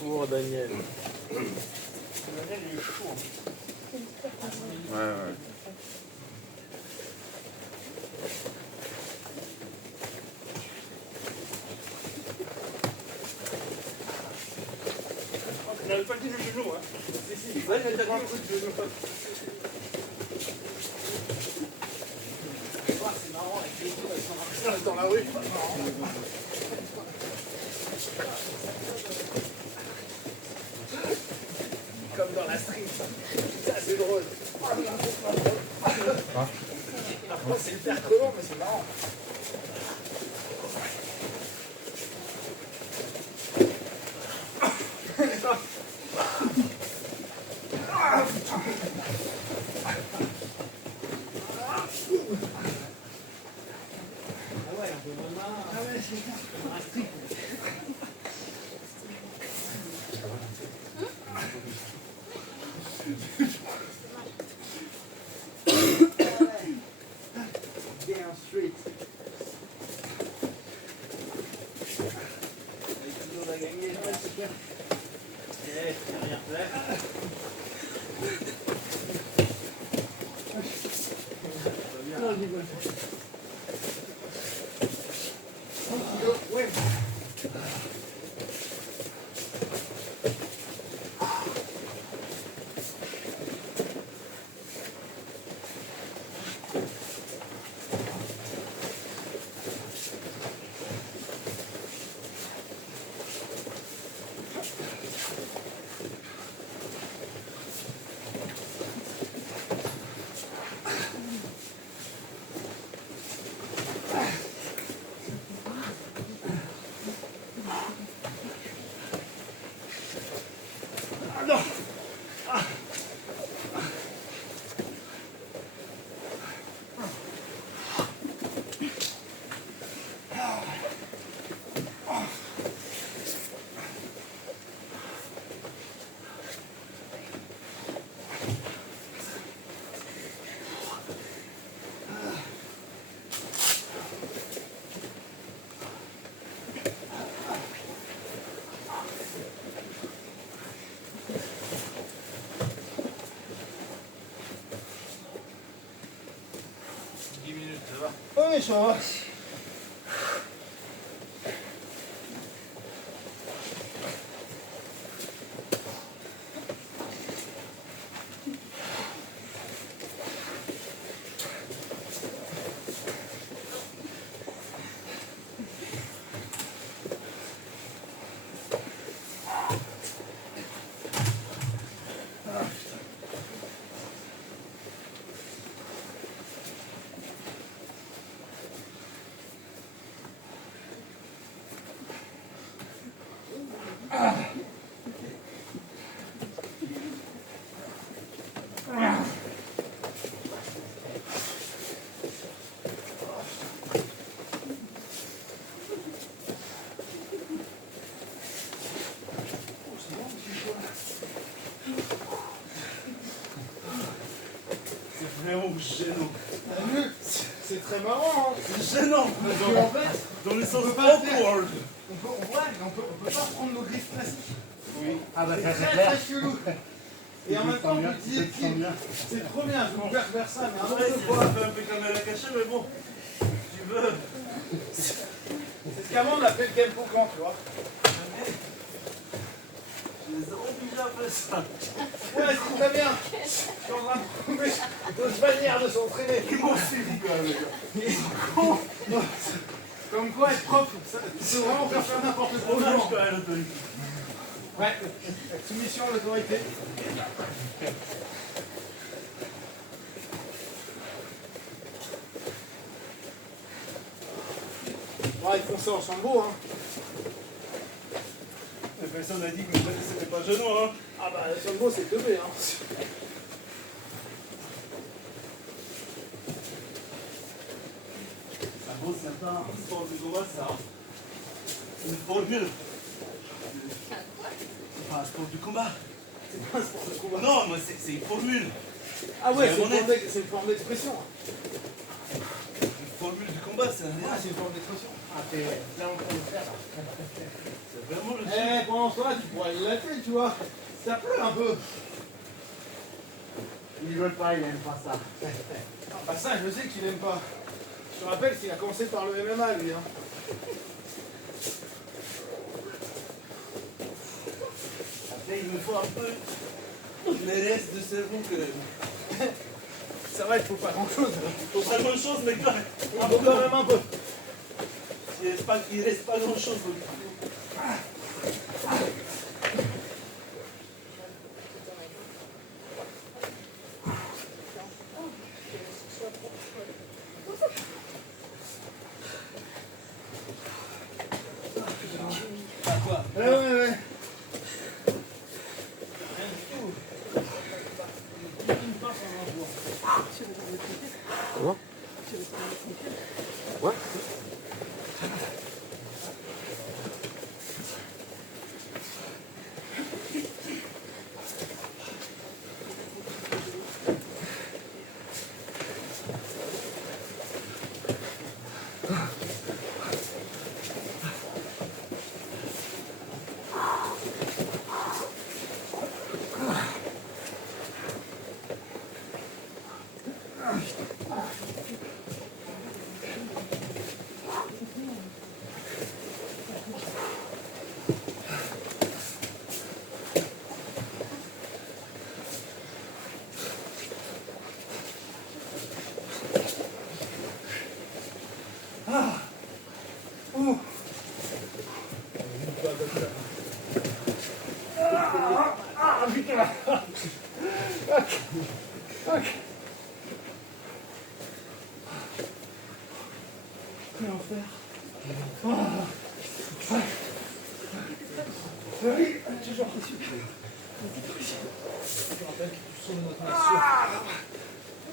Pour Daniel. Daniel, il est chaud. Ouais, ouais. Il n'avait pas dit le genou, hein. Si, si. Ouais, il a déjà dit un truc de genou. C'est marrant, avec les deux, ils sont dans la rue. Comme dans la street. Ça, c'est drôle. Après, c'est hyper collant, mais c'est marrant. Damn street. Avec toujours à gagner, ouais, super. Eh, t'as rien fait. Non, je rigole. Ouais. Ah non. Ah. Oui, ça va. Vraiment gênant. C'est très marrant, hein. C'est gênant. Parce qu'en fait, Dans le sens on peut pas awkward. on peut pas prendre nos griffes plastiques. Oui. Ah bah ça C'est c'est très clair. très chelou. Et en même temps, on peut dire c'est trop bien, je vais faire ça, mais un Ouais, autre c'est fois. un peu comme à la cachée, mais bon. Tu veux. C'est ce qu'avant on appelait le Kempo-Kan, tu vois. Je les ai obligés à faire ça. Ouais, c'est très bien. Je suis en train de trouver d'autres manières de s'entraîner. Ils m'ont suivi quand même, les gars. Comme quoi être prof, c'est vraiment faire n'importe quoi aux gens. Quand même, le truc. Ouais, soumission à l'autorité. Ouais, ils font ça en sambo, hein. La personne a dit que c'était pas gênant, hein. Ah bah, le sambo, c'est teubé, hein. Sambo, c'est un sport du combat, ça. C'est une formule. C'est pas un sport du combat. C'est pas un sport de combat. Non, mais c'est une formule. Ah ouais, C'est c'est une forme d'expression. Une formule du combat, c'est un Ah, c'est une forme d'expression. Ah, t'es là en train de le faire. C'est vraiment le Eh, pour pendant ce temps-là, tu pourrais le latter, tu vois. Ça pleut un peu. Ils veulent pas, ils aiment pas ça. Ah, bah ça, je sais qu'il aime pas. Je te rappelle qu'il a commencé par le MMA, lui. Hein. Après, il me faut un peu les restes de cerveau que. Ça va, il faut pas grand-chose. Faut pas grand chose, mais quand même. Il faut quand même un peu. Il reste pas grand chose. Ouais. Comment? Ouais.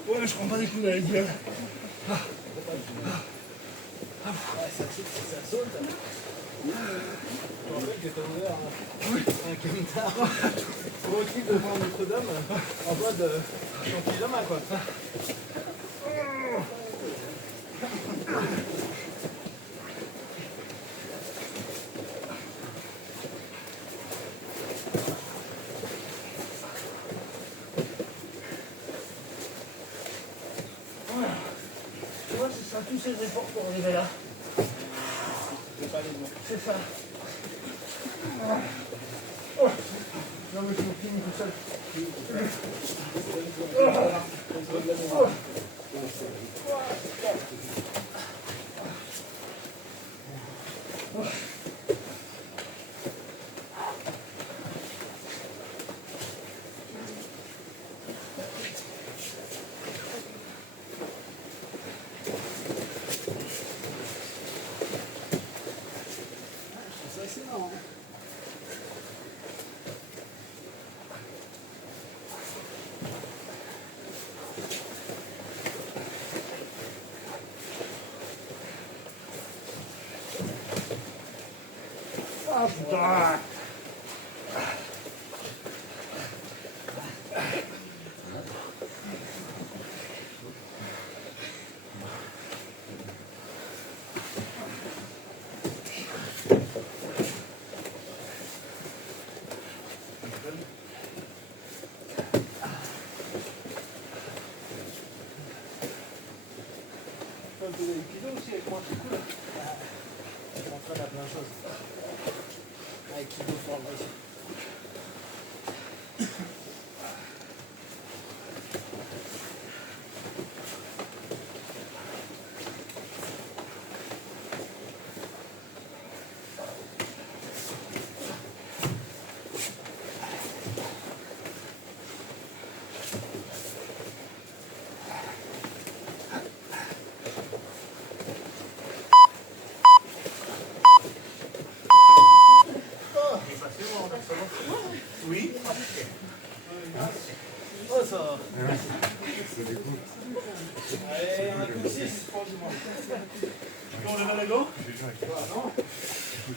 Ouais, je prends pas des coups dans la gueule. Ça saute. Je rappelle que t'as ouvert un camtar pour équipe de voir Notre-Dame en mode pyjama, quoi. Tu vois, ce sera tous ces efforts pour arriver là. C'est ça. Non mais je me finis tout seul. C'est marrant. Ah putain! Un peu d'aïkido aussi avec moi, c'est cool. On m'entraîne à plein de choses. Aïkido for life. Oui. Oh ça va. Allez, on a plus de 6. Tu peux enlever les gants? Non. Il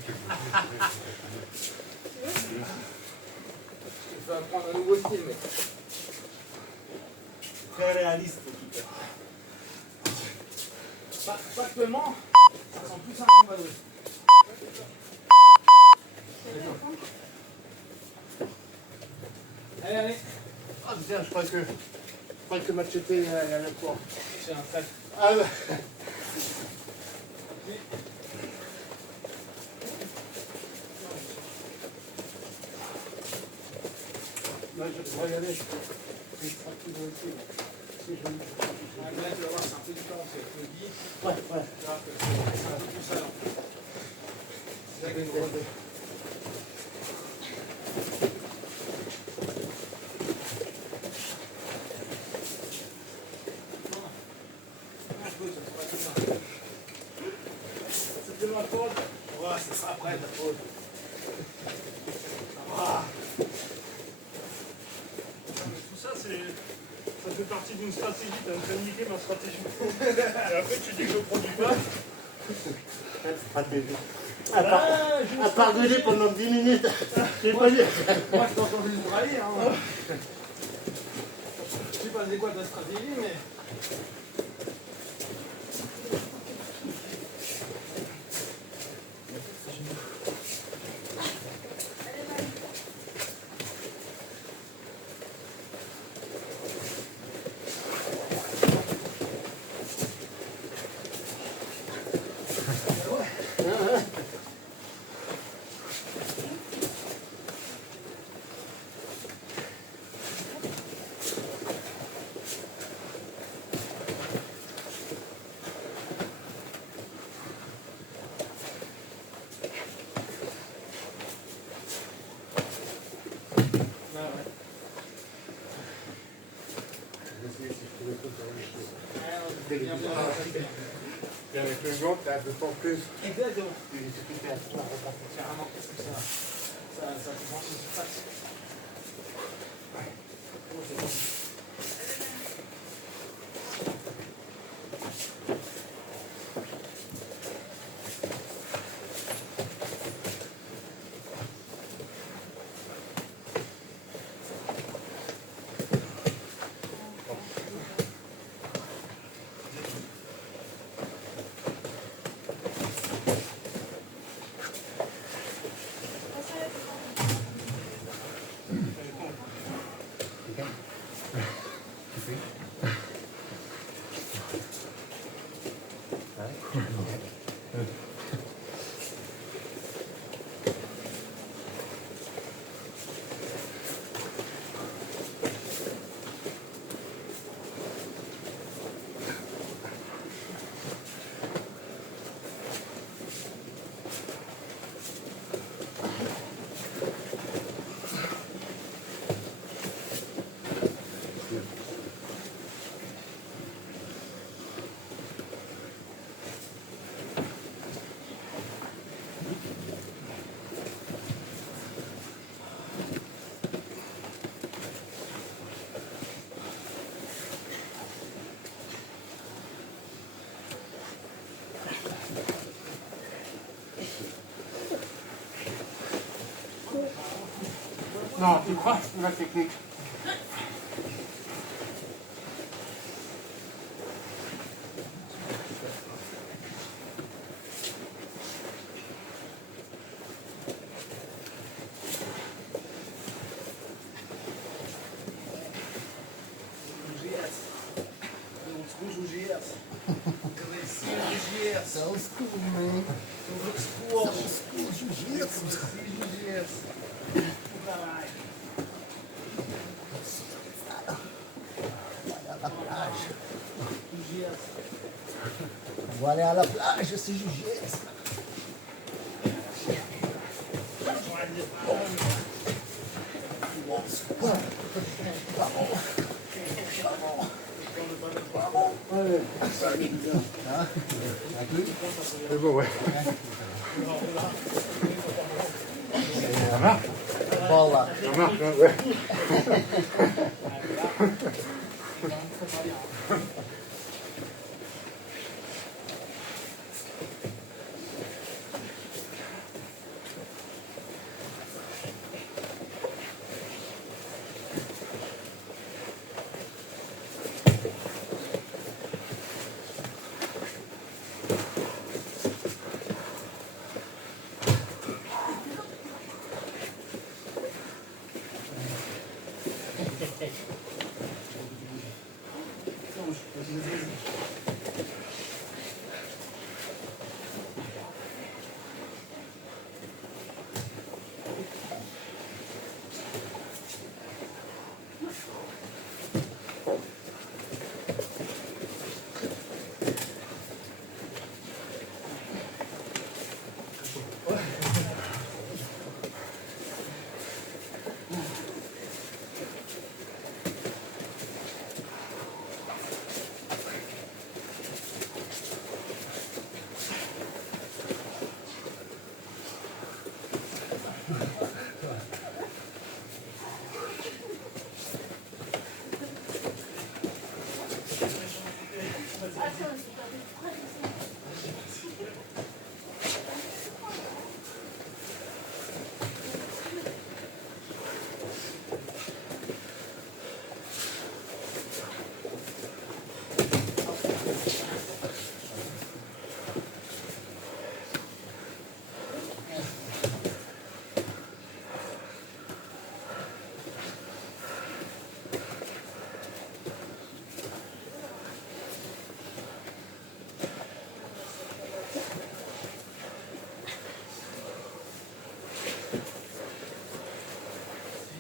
faut apprendre un nouveau style, mec. Très réaliste, en tout cas. Factuellement, ça ressemble plus à un combat de rue. Allez, allez. Ah putain, je crois que Machete il y a le poids. J'ai un trait. Ah ouais. Moi, je vais y aller. Je suis fatigué aussi. Si je me Là, tu vas voir, c'est un peu différent. C'est le guide. Ouais, ouais. Tu vois que c'est un peu plus ça. C'est là que nous rendons. C'était ma faute. Ouais, c'est ça après ta faute. Ah. Tout ça, ça fait partie d'une stratégie. T'as un peu niqué ma stratégie. Et après, tu dis que je ne produis pas. Quelle stratégie. À part gueuler pendant 10 minutes. J'ai pas dit. Moi, je t'ai entendu se brailler. Hein. Je sais pas c'est quoi ta stratégie, mais. Et avec le gant, t'as un peu temps plus. Exactement. Il suffit de faire la repartie. Carrément, parce que ça commence une surface. Non, tu crois la technique. Sounds cool, man. Sounds cool, jiu-jitsu. On va aller à la plage, c'est jiu-jitsu. C'est bon, ouais. Ça marche? Bola. Ça marche, hein, ouais.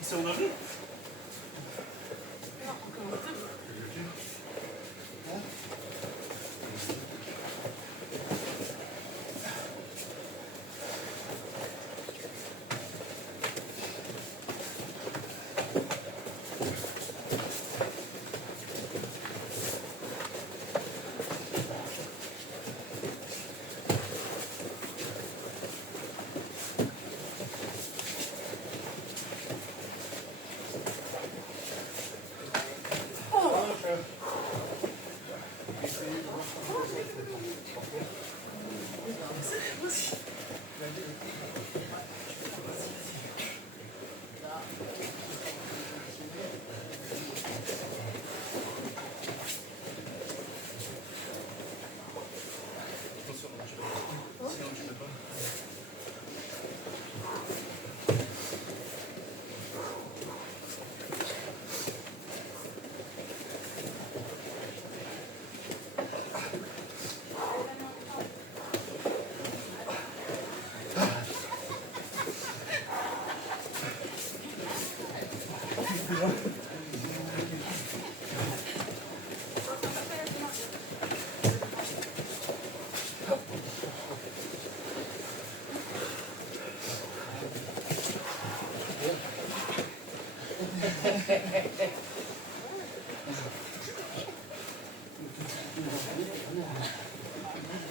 C'est en avril.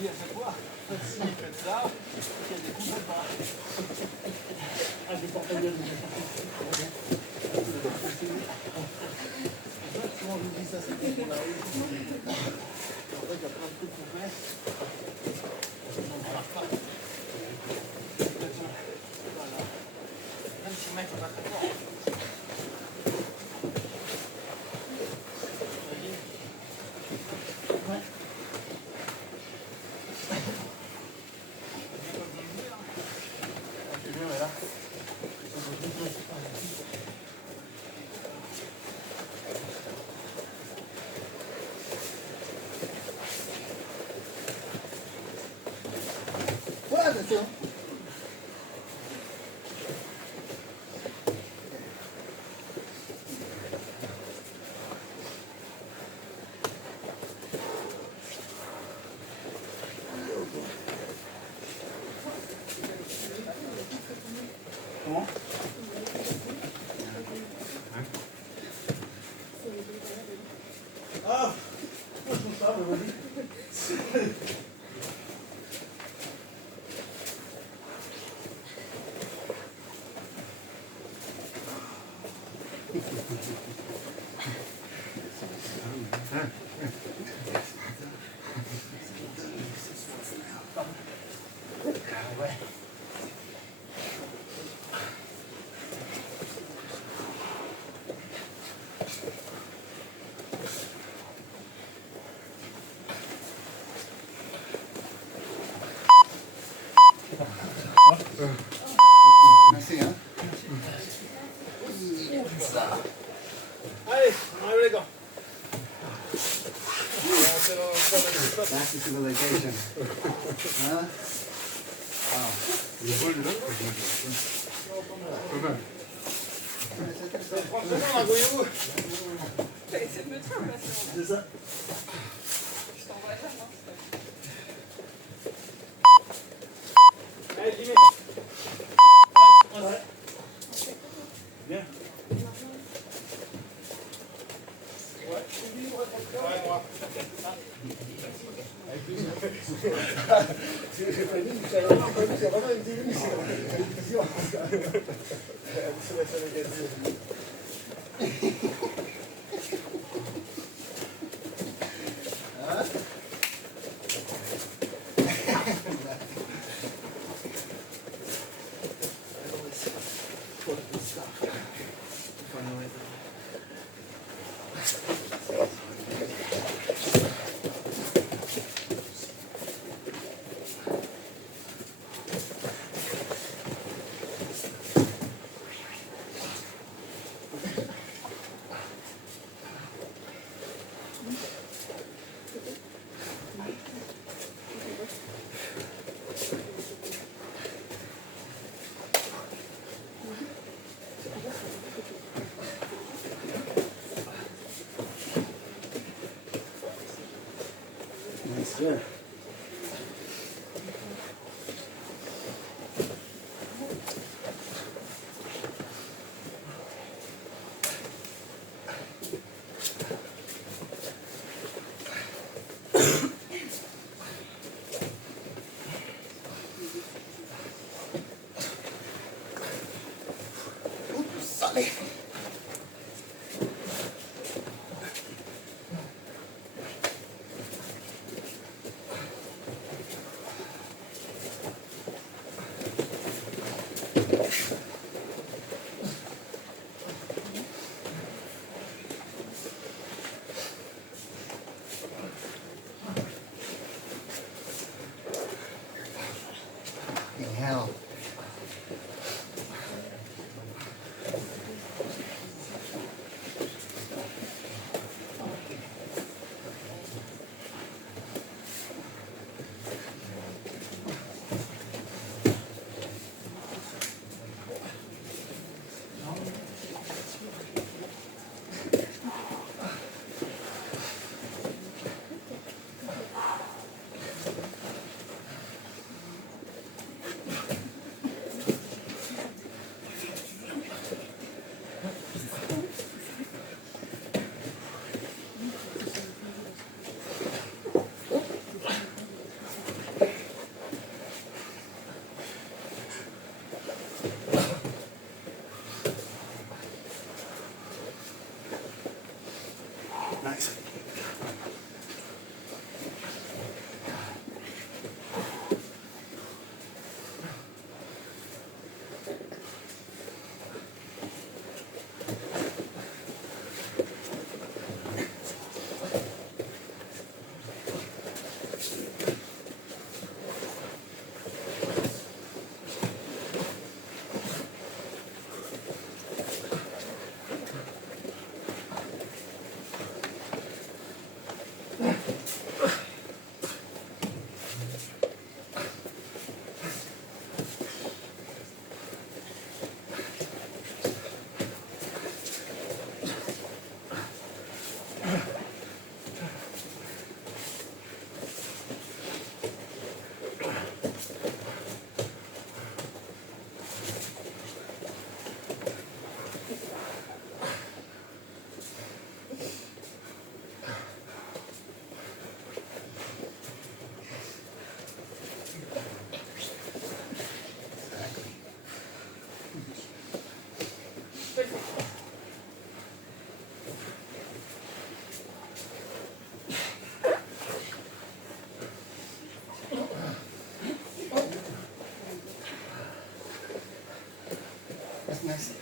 dis à chaque fois, si faites ça, il y a des coups de bas. Ah, je vais porter bien. Souvent je vous dis ça, c'est bon pour la rue. En fait, il y a plein de trucs qu'on fait. On ne marche pas. Voilà. Même si le mec n'est pas très fort. Ouais, attention. Comment? Ah, moi je trouve ça, mais vas-y. Merci, hein. Allez, on arrive les gars. Back to civilization. Hein? Franchement, agrouillez-vous. C'est petit, quoi. C'est ça. Je t'envoie ça, moi. Allez, Allez, limite. Ouais. Bien. Ouais, moi. C'est vraiment une diminution. Yeah. Hell. Nice. That's nice.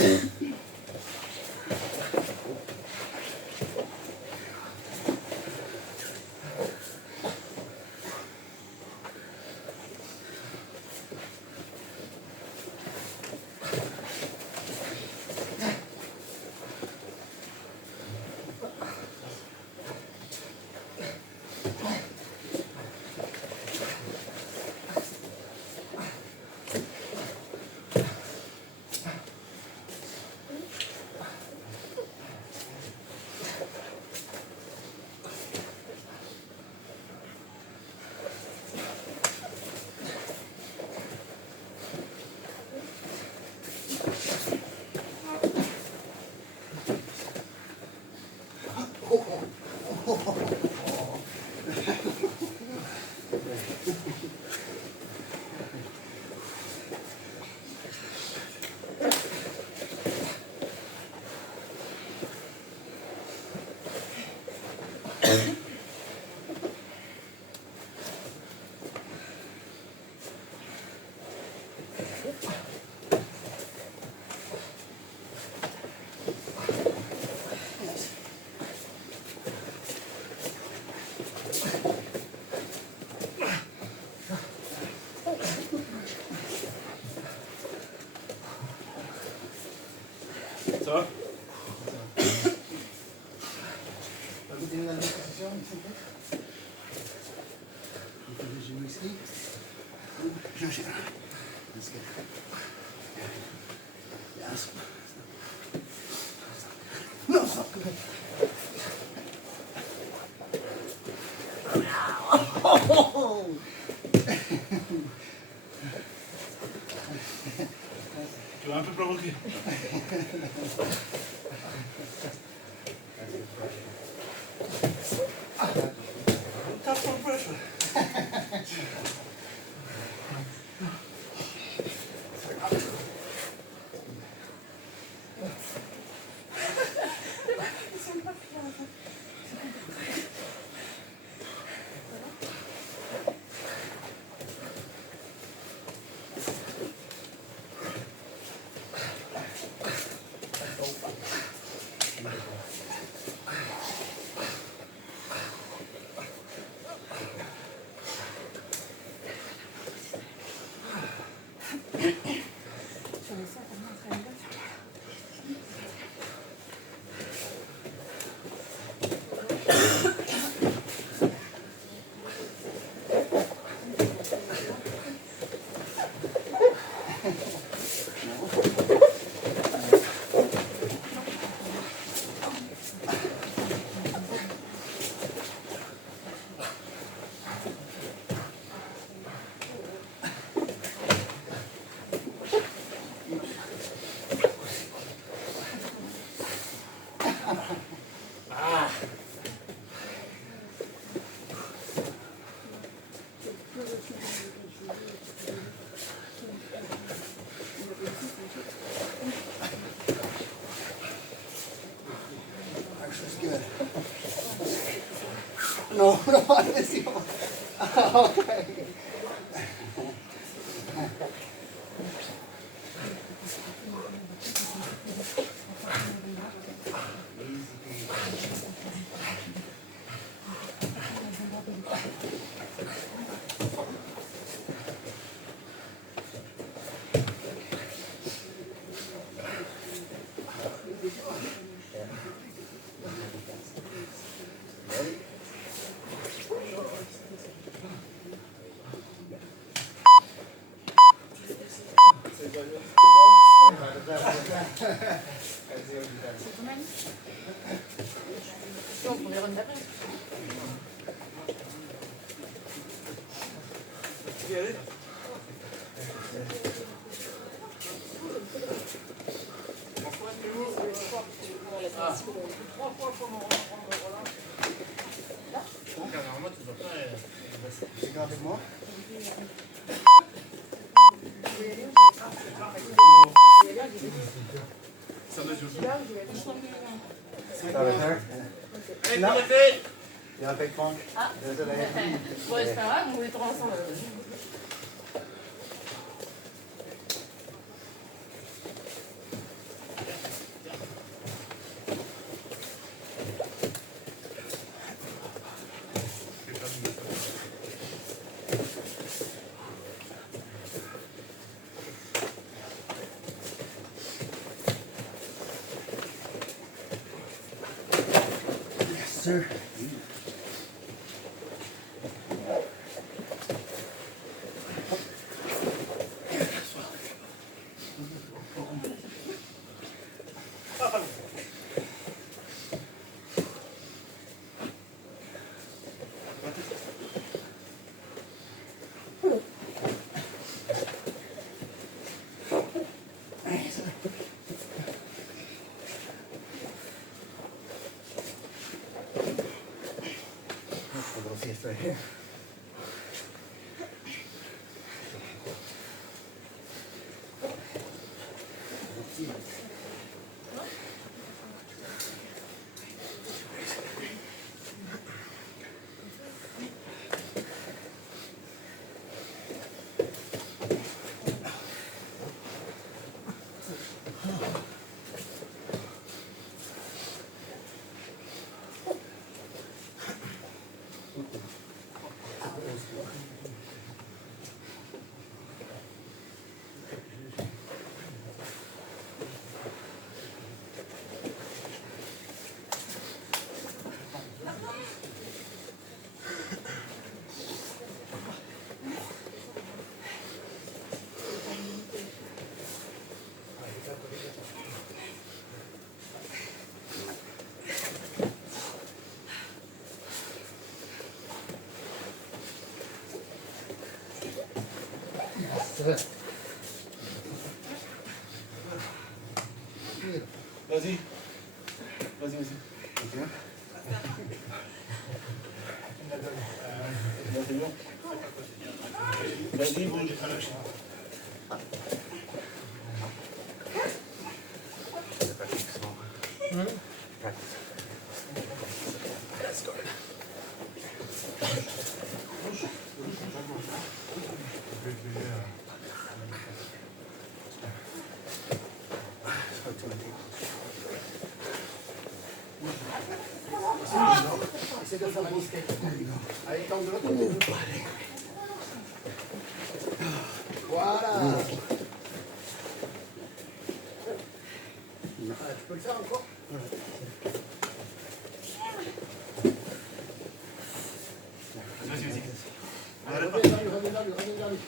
Ça va? T'as goûté une nouvelle position, s'il te plaît? Il faut que je joue ici. Cherchez. Let's go. Yes. No, stop. Oh! Tu vas un peu provoquer. Tough for pressure. Actually, it's good. No, it's yours. Okay. On prend les runs d'après. Tu y aller? C'est grave avec moi. Ça doit jouer. Over there. Hey, Timothy! You want a big funk? Ah. Désolé. Bon, c'est pas grave, on voulait trois ensemble. sir. A little fifth right here. Vas-y. Vas-y. Ok. Là, c'est bon. Vas-y, bouge. Essaie de faire un escape. Allez, tente de l'autre côté. Voilà. Ah, tu peux le faire encore? Reviens vers lui.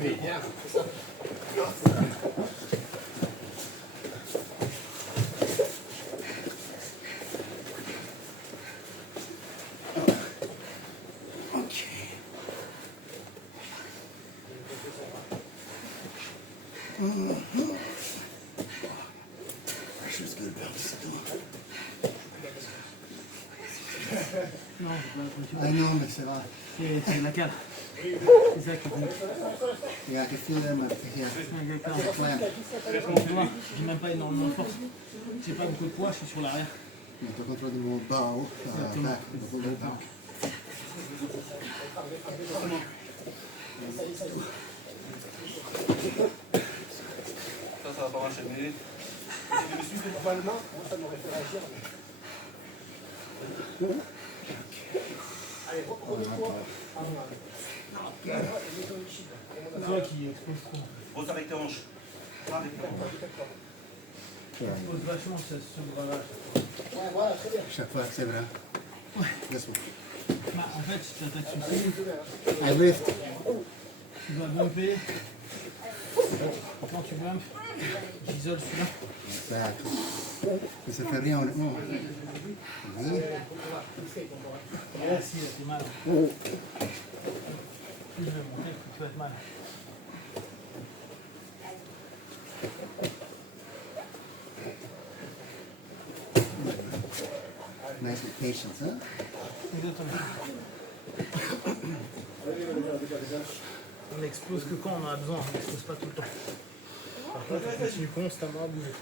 Oui, bien, c'est ça. Ok. Just gonna bounce it down. Non, c'est pas la position. I know, mais c'est vrai. C'est la cale. C'est ça qui compte. Yeah, I can feel them up here. Exactement. Clamp. Tu vois, j'ai même pas énormément de force. J'ai pas beaucoup de poids, je suis sur l'arrière. Donc, tu contrôles de mon bow, Exactement. back, the whole back. Ça va pas marcher. Mais... Normalement, moi, ça m'aurait fait réagir. Allez, remets-toi. C'est toi qui expose trop. Pose avec tes hanches. Avec tes hanches. Expose vachement ce bras-là. Ouais, voilà, très bien. Chaque fois, c'est vrai. This one. Bah, en fait, si tu attaques sur celui, I lift. tu dois bumper. Quand tu bumpes, j'isole celui-là. Back. Mais ça fait rien, honnêtement. Oui. Et là, si, c'est mal. Plus je vais monter, plus tu vas être mal. Nice with patience, hein? Exactement. On n'explose que quand on en a besoin, on n'explose pas tout le temps. Par contre, on continue constamment à bouger.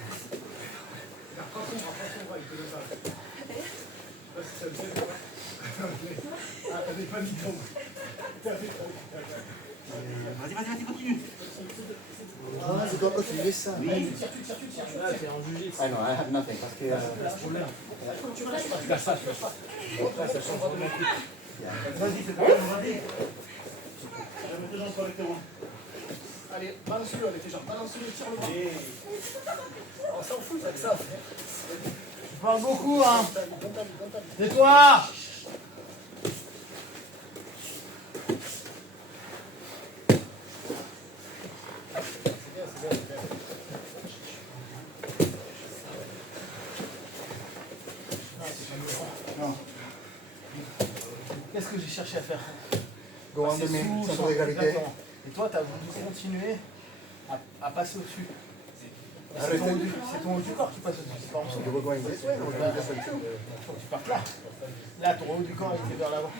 Vas-y, continue. Ah, je dois utiliser ça. Là, t'es en jiu-jitsu. Ah non, I have nothing. Parce que. Pas ce problème. Là, ça, je fais pas. Après, ça change vraiment tout. Vas-y, c'est pas grave, vas-y. Je vais mettre les gens sur avec tes mains. Allez, balance-le avec tes jambes. Balance-le, tire le bras. On s'en fout, ça que ça. Tu parles beaucoup, hein. Tais-toi. Non. Qu'est-ce que j'ai cherché à faire? Go Passer under me, sous, sans sur- égalité. exactement. Et toi, tu as voulu continuer à passer au-dessus. C'est Arrêtez. ton haut du corps qui passe au-dessus, c'est pas en dessous. You were going this way or Bah, this way too? faut que tu partes là. Là, ton haut du corps il était vers l'avant.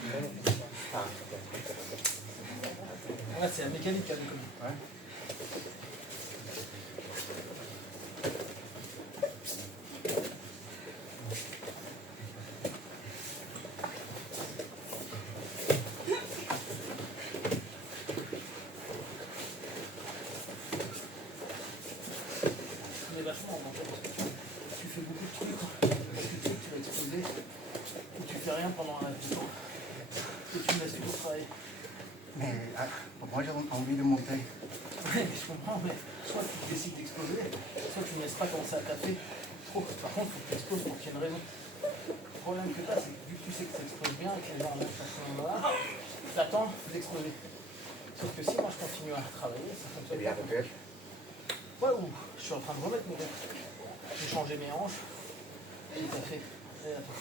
Là, c'est la mécanique qui a dit comme ça. On est vachement en danger parce que tu fais beaucoup de trucs, parce que tu sais que tu vas exploser, ou tu fais rien pendant un laps de temps, et tu me laisses toujours travailler. Mais moi j'ai envie de monter. Ouais, je comprends, mais soit tu décides d'exploser, soit tu ne laisses pas commencer à taper trop. Par contre, il faut que tu exploses pour qu'il y ait une raison. Le problème que tu as, c'est que vu que tu sais que ça explose bien et que les gens en à ce moment-là, tu attends d'exploser. Sauf que si moi je continue à travailler, ça fonctionne pas. Ouais, ou je suis en train de remettre mes gars. J'ai changé mes hanches. Et t'as fait. Et attends.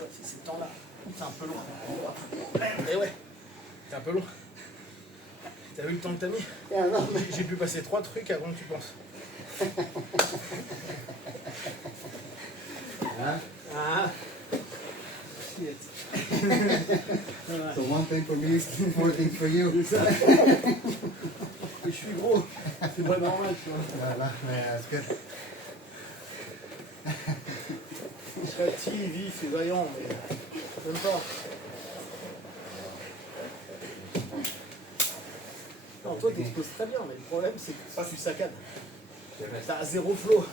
Ouais, c'est ce temps-là. C'est un peu long. Eh ouais, c'est un peu long. T'as vu le temps que t'as mis? Yeah, non, mais J'ai pu passer 3 trucs avant que tu penses. Ah. Shit. so one thing for me is 4 things for you. C'est ça. Et je suis gros. C'est pas normal, tu vois. Voilà, mais est-ce que. Je serais petit, vif et vaillant, mais même pas. Non, toi t'exploses très bien, mais le problème c'est que tu saccades. T'as 0 flow.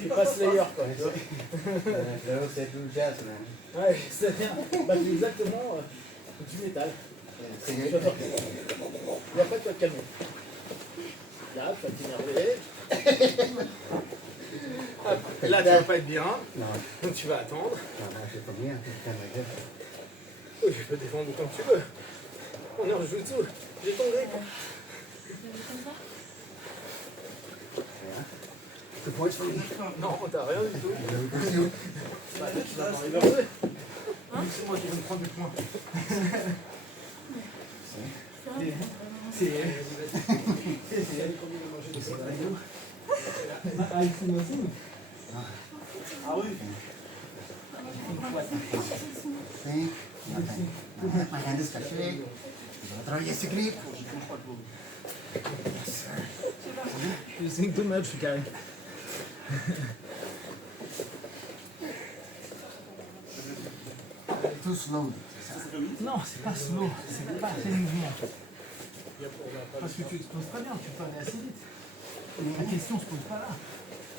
Tu passes layer quoi. C'est du jazz, man. Ouais, c'est bien. Bah, c'est exactement du métal. C'est Tu vas faire- Et après, tu vas te calmer. Là, tu vas t'énerver. Hop, là, tu vas pas être bien. Non, Donc, tu vas attendre. non, c'est pas bien. C'est pas bien. Oui, je peux défendre comme tu veux. On est en jutsu. J'ai ton grip. The points for me. Non, t'as rien du tout. Because you. Bah, tu vas pas énerver. C'est moi qui vais me prendre du point. C'est elle qui vient manger des céréales. Ah oui. Think. Nothing. My hand is touching. Throw yes, you grip. Yes, sir. Je sais que dommage, je suis carré. Too slow. Non, c'est pas slow, c'est pas assez mouvement. Parce que tu exploses très bien, tu peux aller assez vite. La question se pose pas là.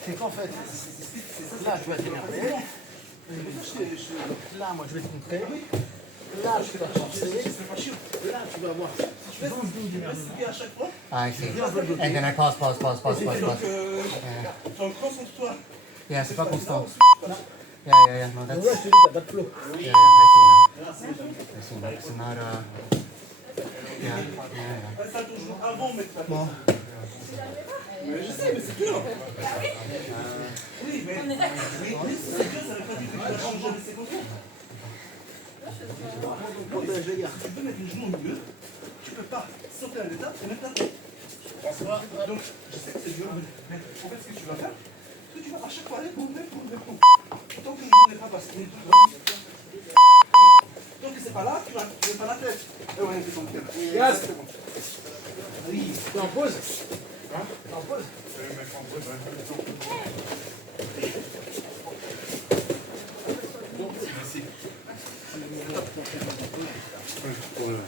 C'est qu'en fait, là tu vas t'énerver. Là, moi je vais te montrer. Là, je vais te forcer. Là, tu vas voir. Tu fais 12 secondes d'énervement. I see. And then I pause. Yeah. Concentre-toi. Yeah, c'est pas constant. Yeah. No, Donc that's. là, je te dis, t'as pas de flow. Yeah, I see now. It's not yeah. Ça toujours avant, mais pas. Bon. Mais je sais, mais c'est dur. Oui, mais c'est dur, ça veut pas dire que tu vas changer les séquences. Protège les gars. Tu peux mettre les genoux au milieu, tu peux pas sauter à l'étape et mettre la tête. Donc, je sais que c'est dur, mais en fait, ce que tu vas faire, c'est que tu vas à chaque fois aller pour. Tant que le genou n'est pas passé, tant que c'est pas là, tu mets pas la tête. Eh ouais, c'est ton cœur. Gaz. C'est bon. Oui. T'es en pause? Hein? T'es en pause? Merci. Voilà.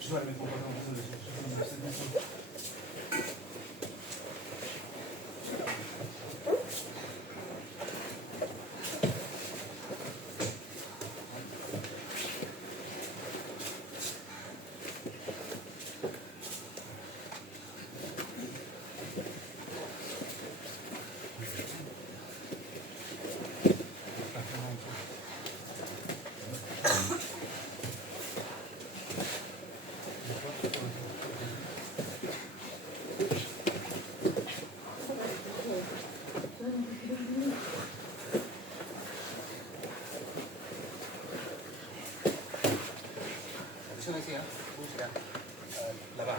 Je dois aller mettre mon pantalon dans cette maison. Attention ici, hein. Bouge là. Là-bas.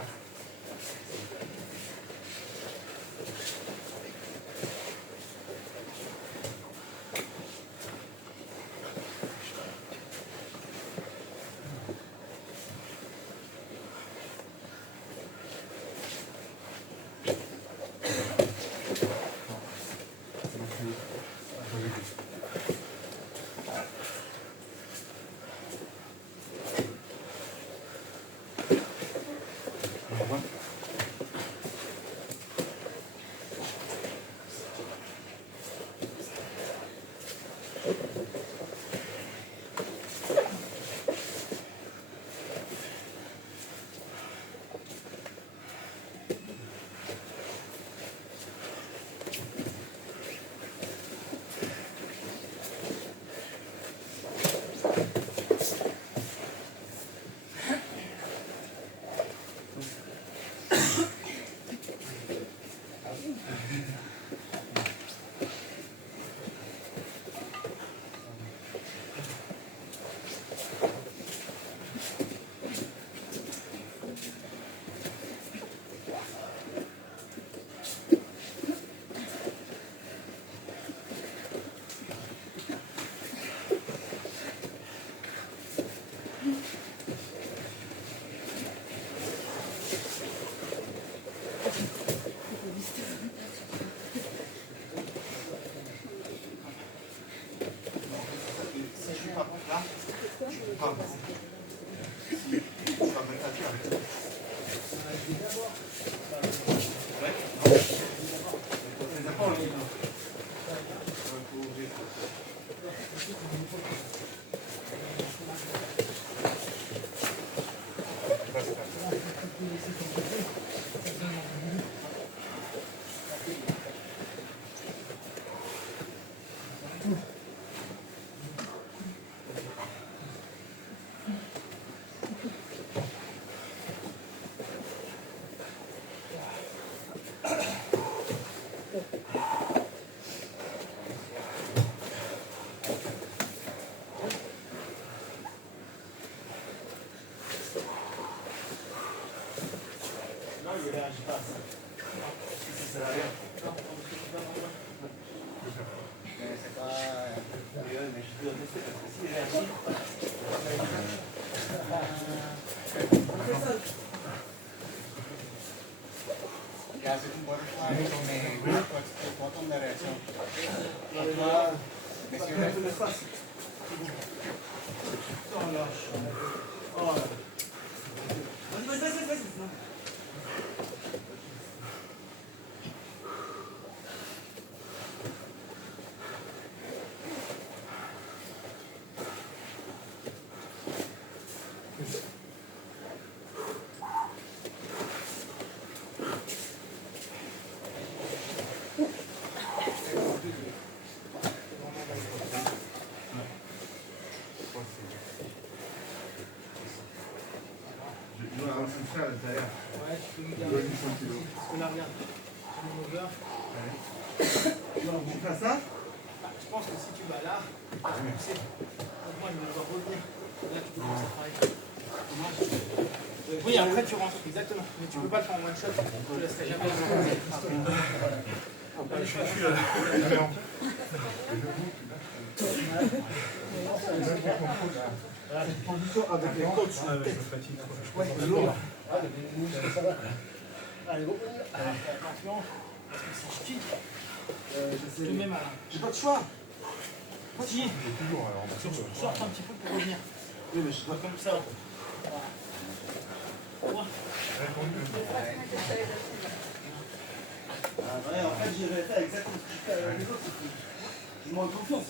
Ya c'est une bonne fois, mais quand on a réaction, monsieur, Oh là. Oh là. Vas-y. ça à l'intérieur. Ouais, tu peux me garder. Parce que là, regarde. Tu me over. On fait ça? Je pense que si tu vas là, tu sais, au moins il va devoir revenir. Là, tu peux commencer à travailler. Oui, après tu rentres, exactement. Mais tu peux pas le faire en one shot. Je ne laisserai jamais Avec les coachs. Ouais, c'est lourd. Allez, go. Attention, parce que si je kick, je te mets mal. J'ai pas de choix. Si, sorte un petit peu pour revenir. Oui, mais je dois Comme ça. Voilà. Ouais, en fait, j'ai fait exactement ce que je fais avec les autres. Je me rends confiance.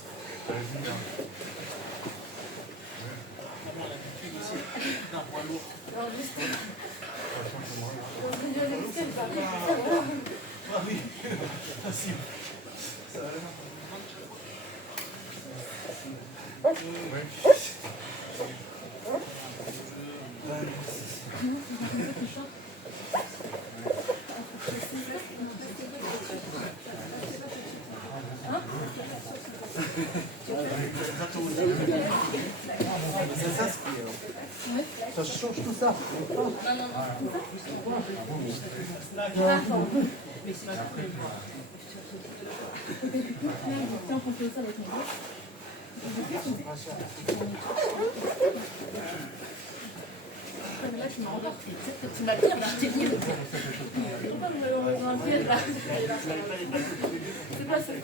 On a l'habitude aussi d'un poids lourd. Non, juste. Ah oui, facile. Ça va Ça change tout ça. Tiens, on fait ça avec moi. Là, tu m'as encore pris. Tu m'as pris, là, je t'ai dit. Pourquoi me remplir là? C'est quoi ce train?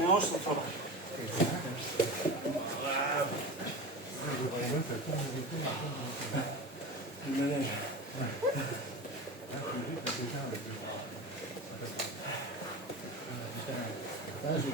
Non, je sens pas. Le manège. Vas-y,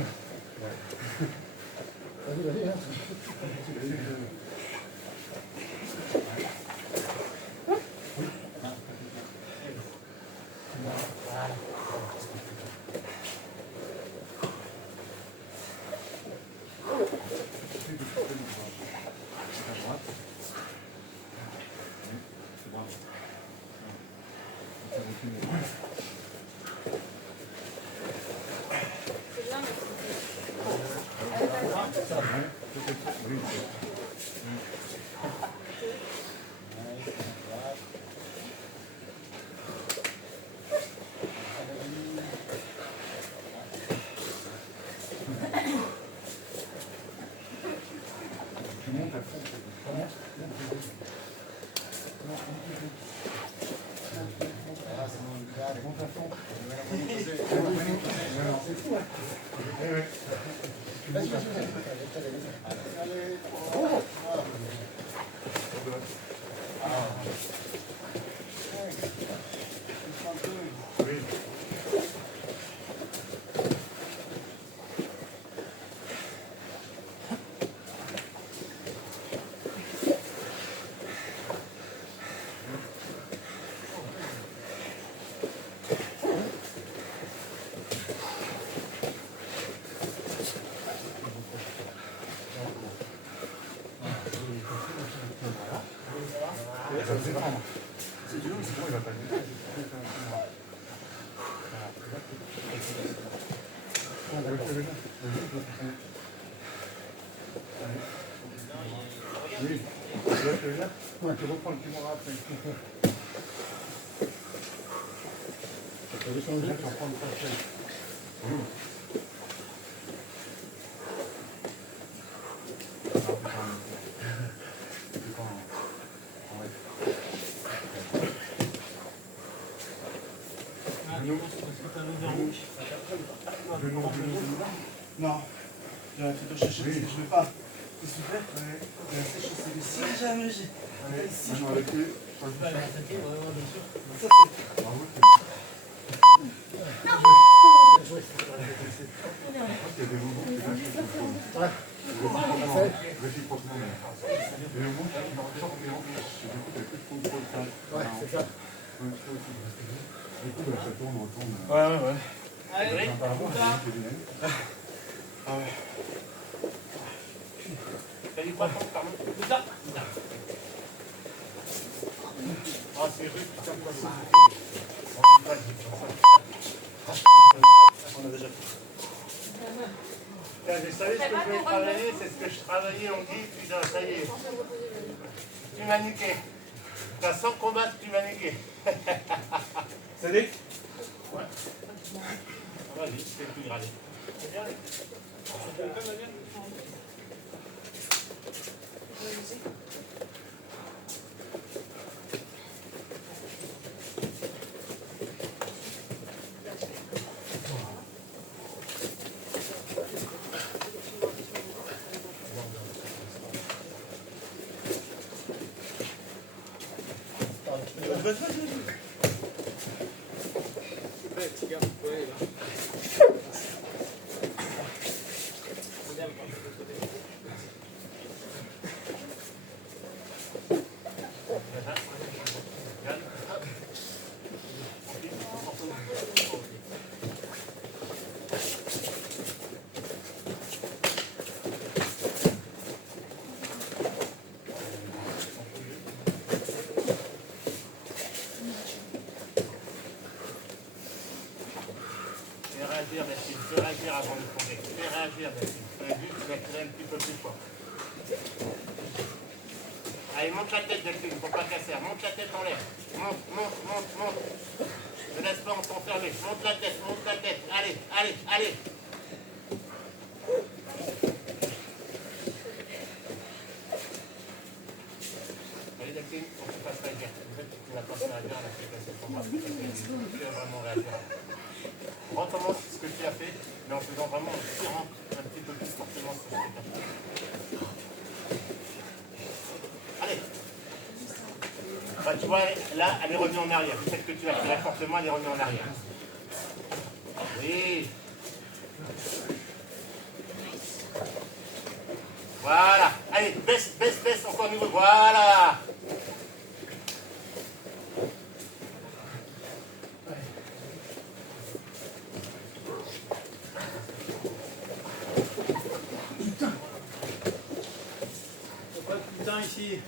hein. C'est du long, c'est bon, il va pas le Oui. Ouais, tu reprends le timon après. Tu peux changer, tu reprends le prochain. Non, j'ai un truc de chercher, je ne vais pas. S'il te plaît, si jamais j'ai. Si je peux. Tu vas aller attaquer, vraiment, bien sûr. Ça, c'est. Ouais, c'est ça. Ouais. Allez, salut, patron, pardon. Plus tard. Ah, c'est rude, putain, quoi, ça. On a déjà fait. Putain, je savais ce que je voulais travailler, c'est ce que je travaillais, on dit, putain, ça y est. Tu m'as niqué. T'as 100 combats, tu m'as niqué. Salut. Ouais. Vas-y, c'est le plus gradé. C'est bien, allez. Fais réagir avant de tomber. Fais réagir, Delphine. Tu vas tirer un petit peu plus fort. Allez, monte la tête, Delphine, pour pas casser. Monte la tête en l'air. Monte. Ne laisse pas t'enfermer. Monte la tête. Allez. Allez, Delphine, on te passe réagir. Tu vas pas réagir à la situation de combat. Tu vas vraiment réagir. On recommence ce que tu as fait, mais en faisant vraiment en tirant un petit peu plus fortement sur ce que tu as fait. Allez. Bah, tu vois, là, elle est revenue en arrière. Celle que tu as tiré fortement, elle est revenue en arrière. Oui. Voilà. Allez, baisse, encore niveau. Voilà. Putain, ici.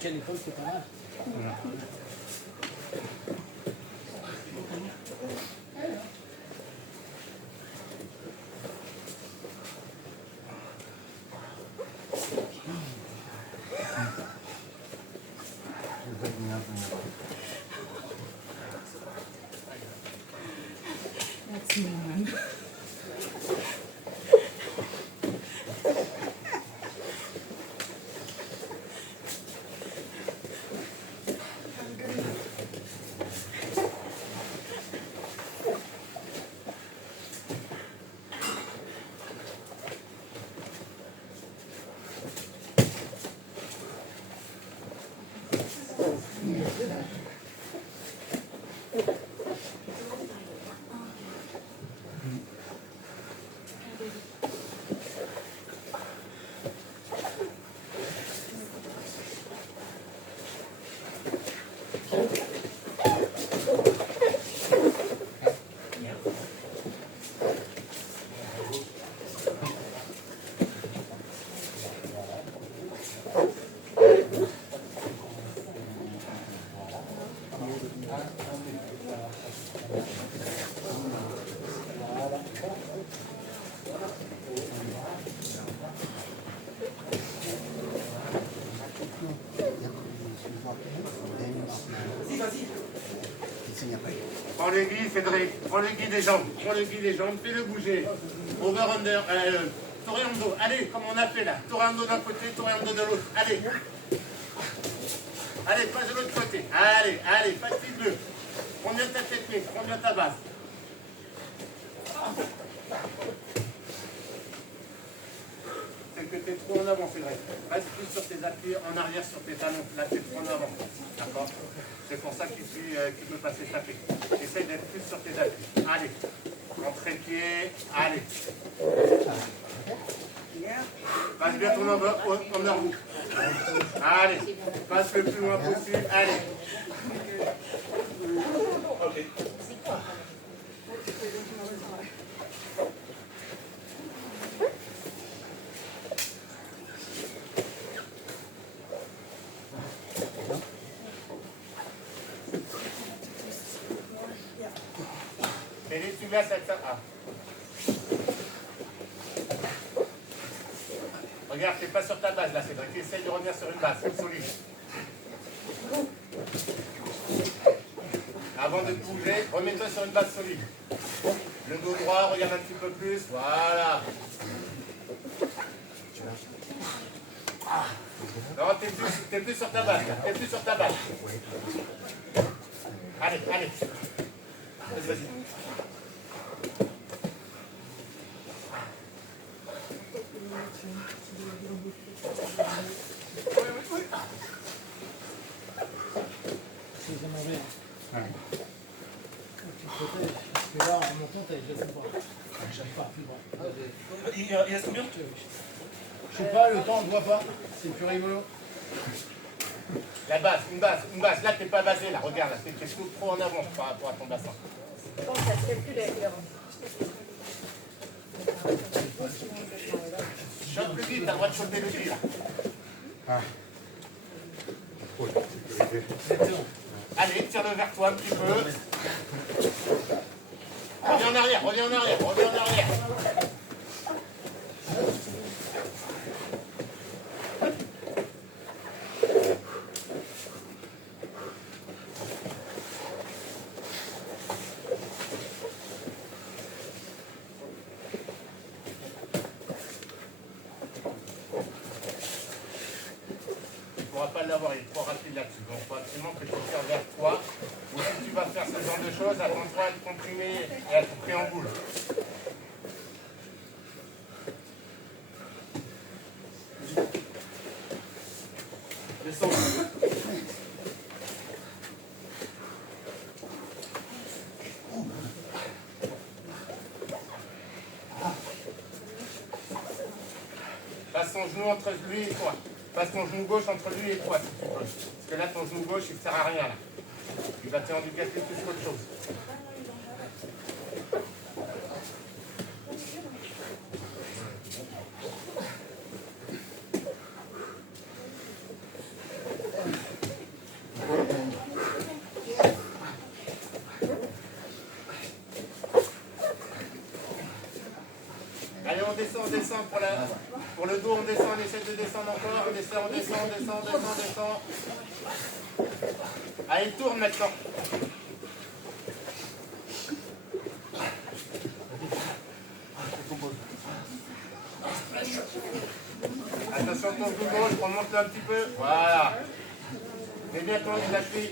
Quelle école, c'est pas mal. That's me, man. Prends le guide, Cédric. Prends le guide des jambes. Prends le guide des jambes. Fais-le bouger. Over-under. Toreando. Allez, comme on a fait là. Toreando d'un côté, toreando de l'autre. Allez. Allez, passe de l'autre côté. Allez, allez, fatigue-le. Prends bien ta technique. Prends bien ta base. C'est que tu es trop en avant, Cédric. Reste plus sur tes appuis, en arrière sur tes talons. Là, tu es trop en avant. D'accord? C'est pour ça qu'il peut passer taper. Essaye d'être plus sur tes appuis. Allez. Entrée-pied. Allez. Passe bien ton overhook. Allez. Passe le plus loin possible. Allez. Ok. Et tu laisses avec ça. Ah. Regarde, tu n'es pas sur ta base là, Cédric. Essaye de revenir sur une base solide. Avant de te bouger, remets-toi sur une base solide. Le dos droit, regarde un petit peu plus. Voilà. Non, t'es plus sur ta base là. T'es plus sur ta base. Allez, allez. Vas-y. C'est demandé. Tu te protèges. Parce que là, en montant, t'as déjà tout bras. J'arrive pas à plus bras. Il reste combien? Je sais pas, le temps, on ne voit pas. C'est plus rigolo. La base, une base, une base. Là, t'es pas basé, là. Regarde, là, t'es trop en avant par rapport à ton bassin. Bon, ça se calcule avec leur... Chope le guide, t'as le droit de choper le guide, là. Ah. Oh, la sécurité. Allez, tire-le vers toi un petit peu. Reviens en arrière, reviens en arrière, reviens en arrière. Tu ne pourras pas l'avoir, il est trop rapide là-dessus. Donc, il faut absolument que tu tires vers toi. Ou si tu vas faire ce genre de choses, attends-toi à être comprimé et à être pris en boule. Descends. Passe ton genou entre lui et toi. Passe ton genou gauche entre lui et toi, si tu peux. Parce que là, ton genou gauche, il ne sert à rien, là. Il va te handicaper plus qu'autre chose. Allez, on descend pour le dos, on descend, on essaie de descendre encore, on descend. Allez, tourne maintenant. Attention ton genou gauche, remonte-le un petit peu. Voilà. Mets bien ton lâche-lui.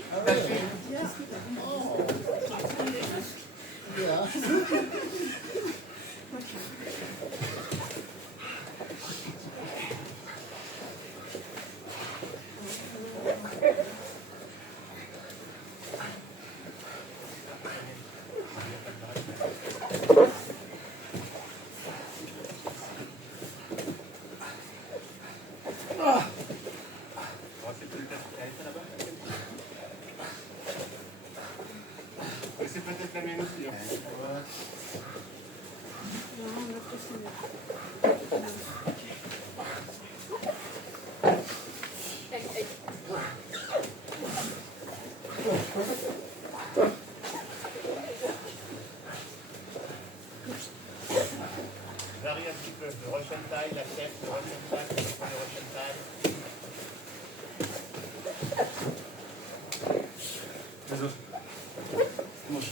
C'est peut-être la mienne aussi. Varie un petit peu. Le Russian taille, la tête, le Russian taille, le Russian taille. Les autres. Moi, je...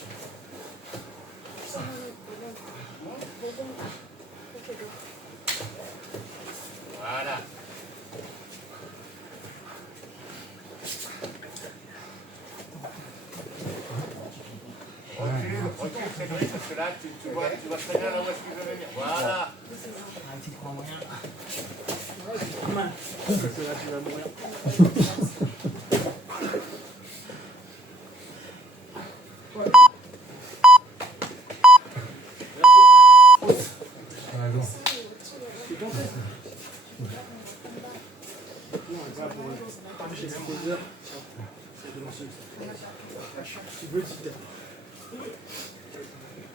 là, tu vois très bien là où est-ce qu'il veut venir. Voilà. Un petit point moyen. Ouais, c'est pas mal. Parce que là, tu vas mourir.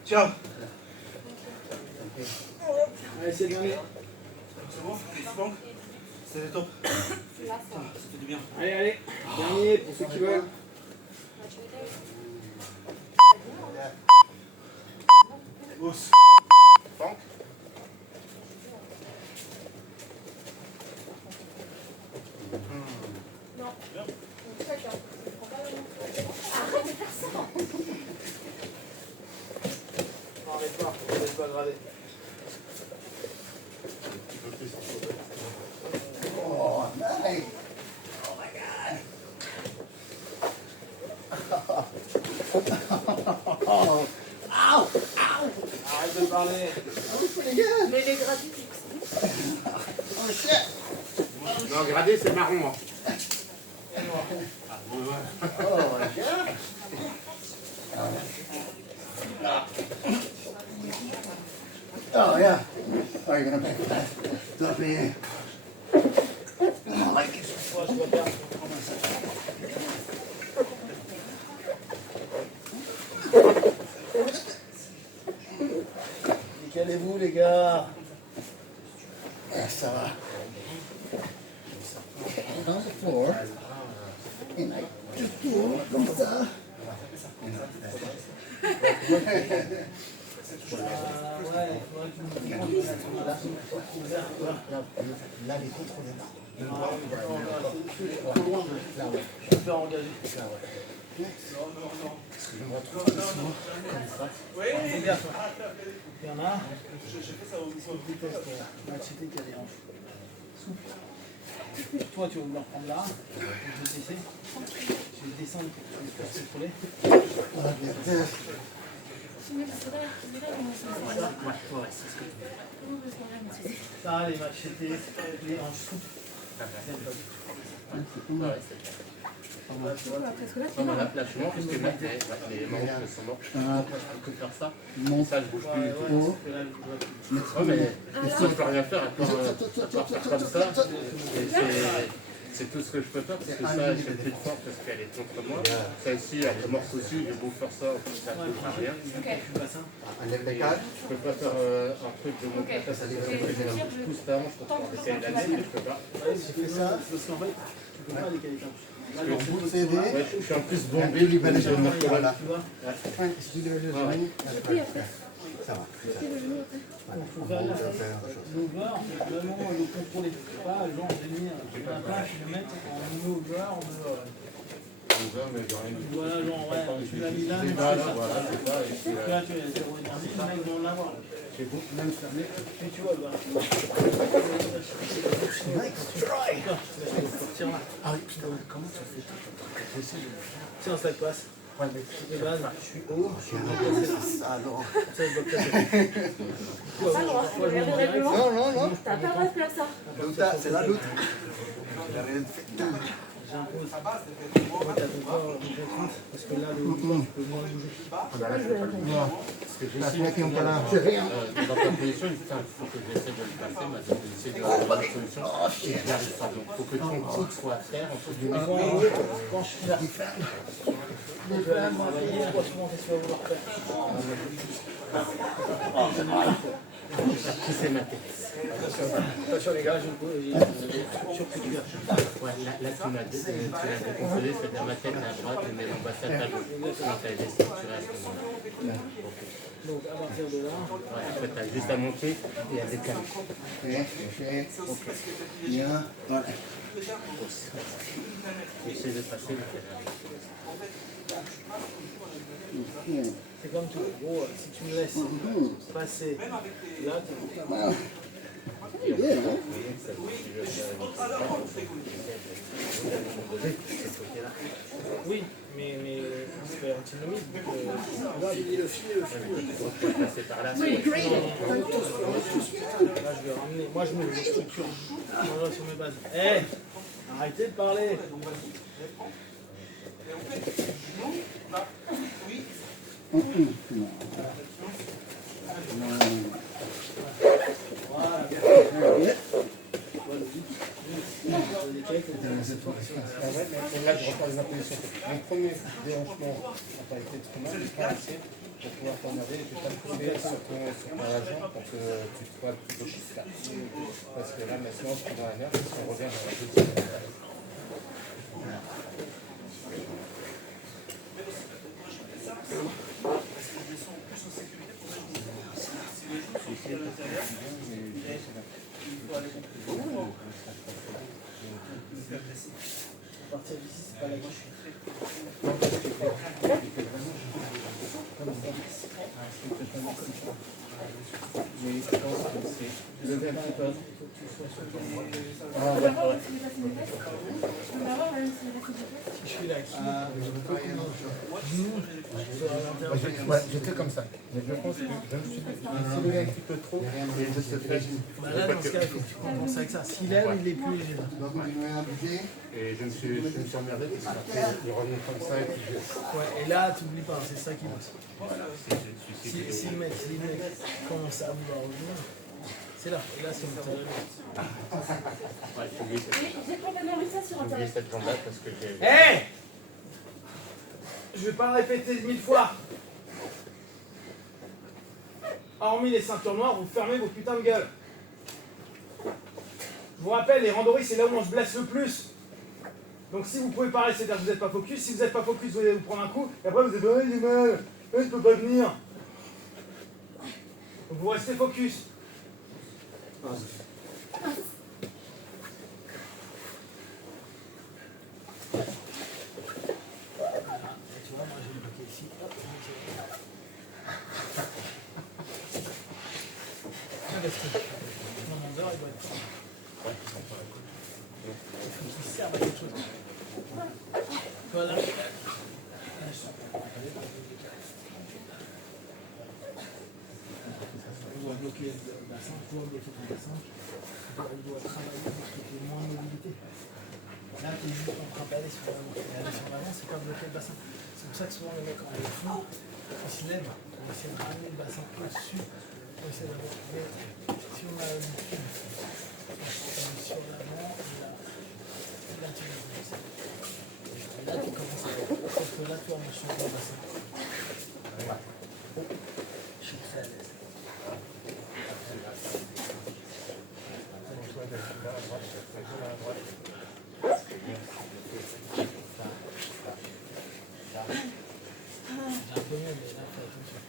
Ciao. Allez, c'est dernier. C'est bon? C'est bon? C'était top. Putain, ça fait du bien. Allez, allez. Dernier pour ceux qui veulent. Os. Franck. Non, laisse pas graver. Oh, nice. Oh my God. Oh, ow, ow. Arrête de parler. That was pretty good. Mais les gradus, c'est Oh shit. Non, gradé, c'est marron. Hein. Oh my God. Oh yeah. Oh, you're gonna make that. Stop here. I like it. Moi, je dois perdre. Prends-moi ça. Décalez-vous, les gars. Yeah, ça va. On the floor. Et là, je tourne comme ça. Ouais, Là, les trop dedans. trop loin. Je peux faire engager. Parce que je me retrouve plus souvent comme ça. Fais gaffe. Il y en a. J'ai fait ça au Vitesse pour accepter qu'il y a des hanches. Souple. Toi, tu vas vouloir prendre là. Je vais baisser. Je vais descendre pour que tu fasses contrôler. Ça, les machetés, les hanches souples. Parce que là, Non, mais là, je suis mort parce que là, les Marocains sont morts. Je peux que faire ça. Non, Ça, je bouge plus du tout. oh. Ouais, mais si on peut rien faire, à part faire comme ça, et c'est tout ce que je peux faire, parce que ça, je fais plus de force parce qu'elle est contre moi. Celle-ci, elle est morte aussi, je beau faire ça, ça ne peut rien. Enlève les cadres. Je peux pas faire un truc de mon côté, ça je pousse ta hanche pour essayer de la laisser, je peux pas. Si tu fais ça, c'est parce qu'en fait, tu peux pas décaler ta hanche. Parce que vous cédez. Ouais, je suis en plus bombé, Tu libères les genoux. Voilà. Tu vois, Ouais, si tu libères les genoux, ça va. il faut faire l'over, c'est vraiment le contrôler. Pas genre venir, la planche, le mettre en over de. Voilà, genre, ouais, tu l'as mis là, mais Voilà, c'est ça. voilà, c'est ça. Et puis, Là, tu as zéro énergie, le mec va en avoir. C'est bon, même fermé. Puis tu vois, voilà. D'accord, tu vas sortir là. Ah oui, putain, comment tu fais tout possible? Tiens, ça passe. Ouais, mais De base, je suis haut. ça, non. Ça, je dois passer. Tu vois, parfois, je m'en direct. Non, non, non. t'as pas le droit de faire ça. L'autre, c'est la lutte. Il a rien fait. J'impose. Ouais, t'as ton corps en contrainte, parce que là, le corps, tu peux moins bouger. La fille qui est pas là. J'ai rien. dans ta position, il faut que j'essaie de le passer, mais j'essaie de trouver une solution. J'y arrive pas. Donc, il faut que ton truc soit à terre, entre guillemets. Quand je suis là, je vais aller travailler, toi, souvent, qu'est-ce que tu vas vouloir faire? C'est ma tête. Attention, les gars, je sur que tu as. Ouais, là, tu m'as déconseillé, c'est dans ma tête à droite et l'ambassade à gauche. Quand tu as été structuré à ce moment-là. Donc, à partir de là, Ouais, après, tu as juste à monter et à décaler. Ok. Bien. Voilà. Essaye de passer le c'est comme tout. Gros, si tu me laisses passer là, tu Oui, mais c'est antinomique. Oui, great. Là, je vais ramener. Moi, je mets les structures sur mes bases. Hé, arrêtez de parler. Et on fait non, là, oui. Là, je reprends les impositions. Mon premier déhanchement n'a pas été trop mal, pas assez pour pouvoir t'emmerder et te taper sur ton argent pour que tu sois plutôt fiscal. Parce que là, maintenant, je prends un nerf, si on revient dans la petite. À partir d'ici, c'est pas la gauche. Mais je pense que c'est lever un petit peu. On va voir même si les bases sont des tests. On va voir même si les bases sont des tests. Si je suis là, J'étais comme ça. Mais je pense que je me suis levé un petit peu trop et je se fais. bah là, dans ce cas, il faut que tu compenses avec ça. S'il aime, il est plus léger. Et je me suis emmerdé parce qu'après, il revient comme ça et puis Ouais, et là, tu n'oublies pas, c'est ça qui bosse. Si le mec commence à vouloir revenir, c'est là. Et là, c'est une théorie. J'ai complètement vu ça sur J'ai oublié internet. cette jambe-là parce que j'ai... Hé, je vais pas le répéter 1000 fois. Hormis les ceintures noires, vous fermez vos putains de gueules. Je vous rappelle, les randoris, c'est là où on se blesse le plus. Donc si vous pouvez parler, c'est-à-dire que vous n'êtes pas focus. Si vous n'êtes pas focus, vous allez vous prendre un coup. Et après, vous êtes « il est mal, je peux pas venir ». Donc vous restez focus. Tu vois, moi j'ai bloqué ici. Hop, mon beurre, il doit être. Il faut qu'il serve à quelque chose. Voilà. On doit bloquer le bassin, tu dois bloquer ton bassin. On doit travailler pour qu'il y ait moins de mobilité. Là, tu es juste en train d'aller sur l'avant. Et aller sur l'avant, c'est pas bloquer le bassin. C'est pour ça que souvent les mecs, quand ils le font, ils se lèvent, on essaie de ramener le bassin au-dessus. On essaie d'avoir. Mais si on a une tube sur l'avant, là tu vas commencer. Et là tu commences à voir. Sauf que là, toi, moi je suis en le bassin. Je suis très à l'aise. J'ai un peu mieux, mais là, fais attention.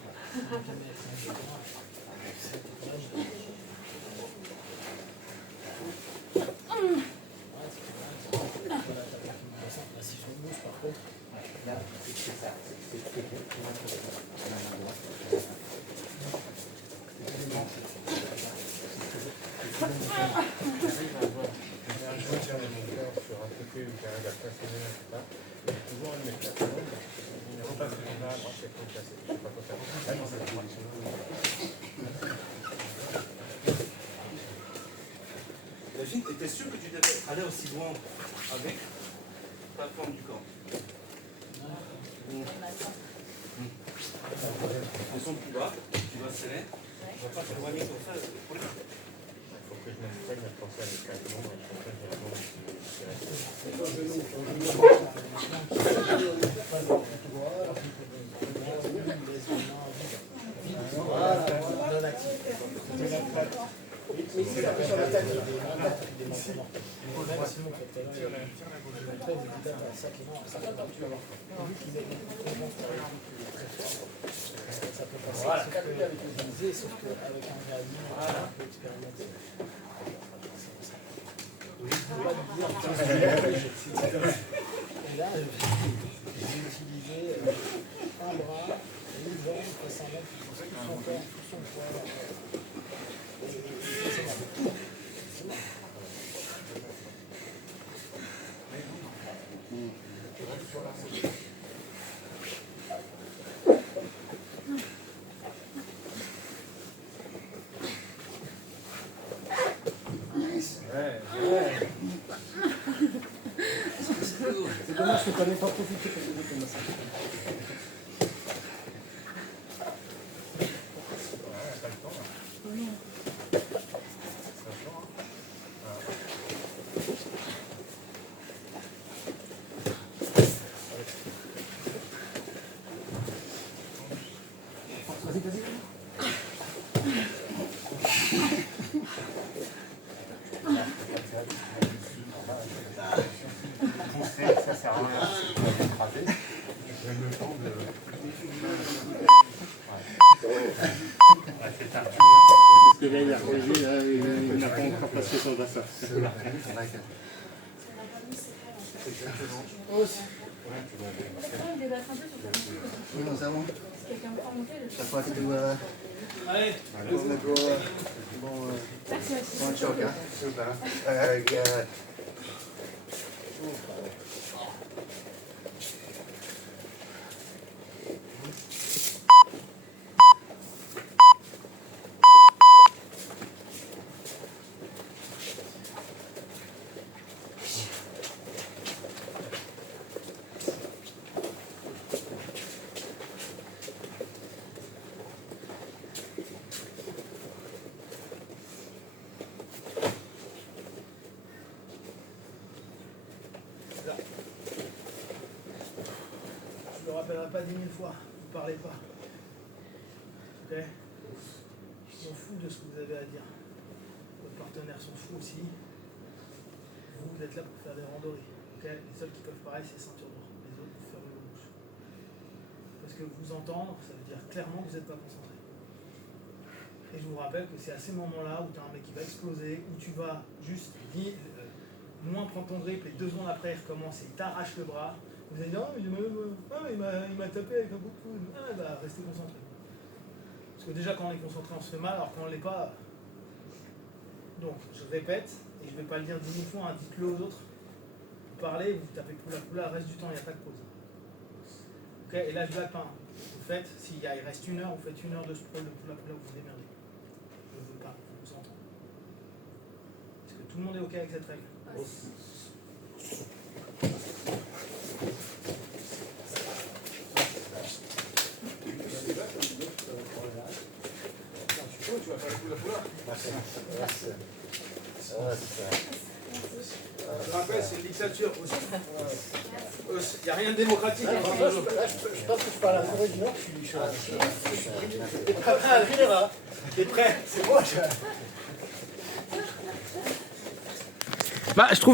Jamais être un peu droit. C'est courage. Ouais, c'est courage. Voilà, t'as pas qui me ressent. Là, si je me bouge, par contre. Là, c'est ça. David, étais sûr que tu devais aller aussi loin avec ta forme du corps? Descends plus bas, tu vas serrer. Tu vas pas t'éloigner comme ça. Il faut que je m'entraîne à penser à l'escalon, à chaque Voilà, sauf qu'avec un gradient, on peut expérimenter. Et là, j'ai utilisé un bras C'est dommage que tu n'en aies pas profité pour te comme ça. Vas-y, vas-y. Ça sert à rien. Le temps de... c'est un... Parce que là, il a corrigé, là, il n'a pas encore passé son bassin. Oui, non, c'est bon. Quelqu'un me prend monter le Chaque fois que tu dois Allez, mettre bon un choc, hein. je ne le rappellerai pas 10 000 fois, ne parlez pas. Ok? Je m'en fous de ce que vous avez à dire. Votre partenaire s'en fout aussi. Vous êtes là pour faire des randonnées. Ok? Les seuls qui peuvent pareil, c'est ceinture noire. Les autres, vous fermez vos bouches. Parce que vous entendre, ça veut dire clairement que vous n'êtes pas concentré. Et je vous rappelle que c'est à ces moments-là où tu as un mec qui va exploser, où tu vas juste moins prendre ton grip, et 2 secondes après il recommence et il t'arrache le bras. Vous allez dire, oh, il m'a tapé avec un bout de coude. Ah, bah, restez concentré. Parce que déjà, quand on est concentré, on se fait mal, alors quand on ne l'est pas. Donc, je répète, et je ne vais pas le dire 10 000 fois, hein, dites-le aux autres. Vous parlez, vous tapez poula, le reste du temps, il n'y a pas de pause. Ok, et là, je blague pas. Vous faites, il reste 1 heure, vous faites 1 heure de sprawl de poula, vous vous démerdez. Je ne veux pas, je vous entends. Est-ce que tout le monde est ok avec cette règle? Tu vas faire le poula. Je rappelle, c'est une dictature aussi. Il n'y a rien de démocratique. Je pense que je parle à la forêt du Nord, je suis T'es pas prêt à venir là? T'es prêt? C'est moi. Je trouve.